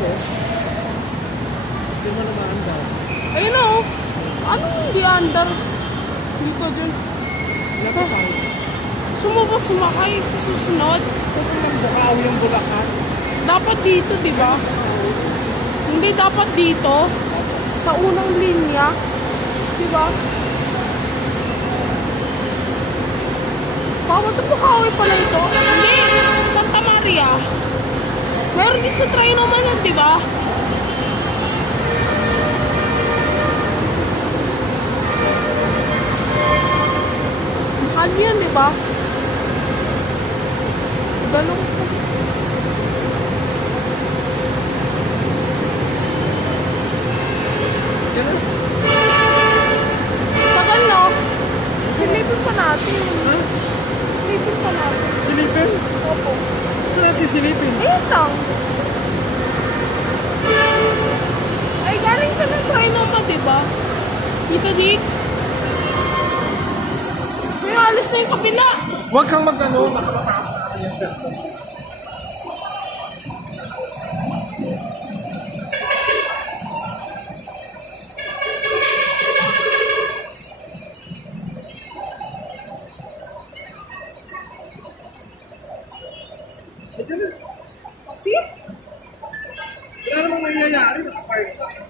dito. Hindi mo na maandar. Ayun o. Anong hindi andar? Hindi ko dun. Laki tayo. Sumubok sumakay sa susunod. Kung lang bukaw yung Bulacan. Dapat dito, di ba? Hindi dapat dito. Sa unang linya. Di ba? Bawat ang Bukawi pala ito. Hindi. Santa Maria. Meron din sa Trino man yan, di ba? Mahal yan, di ba? Ganun po. Ganun. Tagal, no? Silipin pa natin. Ha? Silipin pa natin. Silipin? Opo. Saan sisilipin? Ayun lang. Ay, galing ka ng Trino pa, di ba? Dito, Dick. May alis na yung kabila. Huwag kang mag-ano. Nakamatapos sa akin yung cellphone. Ay, ganun. See? Wala namang nangyayari. Nakapark.